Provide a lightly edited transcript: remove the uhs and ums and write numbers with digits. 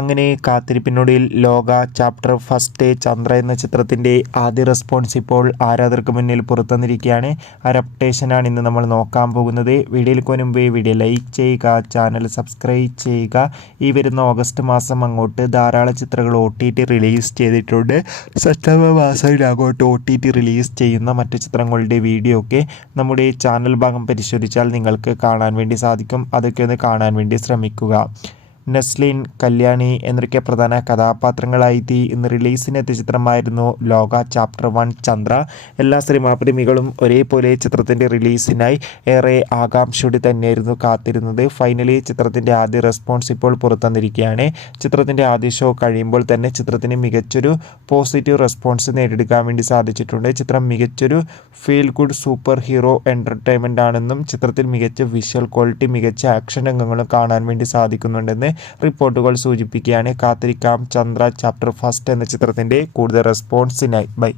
അങ്ങനെ കാത്തിരിപ്പിനൊടുവിൽ ലോക chapter first Chandra എന്ന ചിത്രത്തിൻ്റെ ആദ്യ റെസ്പോൺസ് ഇപ്പോൾ ആരാധകർക്ക് മുന്നിൽ പുറത്തുവന്നിരിക്കുകയാണ്. ആ അപ്ഡേഷനാണ് ഇന്ന് നമ്മൾ നോക്കാൻ പോകുന്നത്. വീഡിയോയിൽ മുൻപ് വീഡിയോ ലൈക്ക് ചെയ്യുക, ചാനൽ സബ്സ്ക്രൈബ് ചെയ്യുക. ഈ വരുന്ന ഓഗസ്റ്റ് മാസം അങ്ങോട്ട് ധാരാളം ചിത്രങ്ങൾ OTT റിലീസ് ചെയ്തിട്ടുണ്ട്. സെപ്റ്റംബർ മാസത്തിൽ അങ്ങോട്ട് OTT റിലീസ് ചെയ്യുന്ന മറ്റു ചിത്രങ്ങളുടെ വീഡിയോ ഒക്കെ നമ്മുടെ ചാനൽ ഭാഗം പരിശോധിച്ചാൽ നിങ്ങൾക്ക് കാണാൻ വേണ്ടി സാധിക്കും. അതൊക്കെ ഒന്ന് കാണാൻ വേണ്ടി ശ്രമിക്കുക. നസ്ലിൻ, കല്യാണി എന്നൊക്കെ പ്രധാന കഥാപാത്രങ്ങളായി ഇന്ന് റിലീസിനെത്തിയ ചിത്രമായിരുന്നു ലോക ചാപ്റ്റർ 1 ചന്ദ്ര. എല്ലാ സിനിമാ പ്രേമികളും ഒരേപോലെ ചിത്രത്തിൻ്റെ റിലീസിനായി ഏറെ ആകാംക്ഷയോടെ തന്നെയായിരുന്നു കാത്തിരുന്നത്. ഫൈനലി ചിത്രത്തിൻ്റെ ആദ്യ റെസ്പോൺസ് ഇപ്പോൾ പുറത്തുവന്നിരിക്കുകയാണ്. ചിത്രത്തിൻ്റെ ആദ്യ ഷോ കഴിയുമ്പോൾ തന്നെ ചിത്രത്തിന് മികച്ചൊരു പോസിറ്റീവ് റെസ്പോൺസ് നേടിയെടുക്കാൻ വേണ്ടി സാധിച്ചിട്ടുണ്ട്. ചിത്രം മികച്ചൊരു feel good super hero entertainment ആണെന്നും ചിത്രത്തിൽ മികച്ച വിഷ്വൽ ക്വാളിറ്റി, മികച്ച ആക്ഷൻ രംഗങ്ങളും കാണാൻ വേണ്ടി സാധിക്കുന്നുണ്ടെന്ന് റിപ്പോർട്ടുകൾ സൂചിപ്പിക്കുകയാണ്. കാത്തിരിക്കാം ചന്ദ്ര ചാപ്റ്റർ ഫസ്റ്റ് എന്ന ചിത്രത്തിൻ്റെ കൂടുതൽ റെസ്പോൺസിനായി. ബൈ.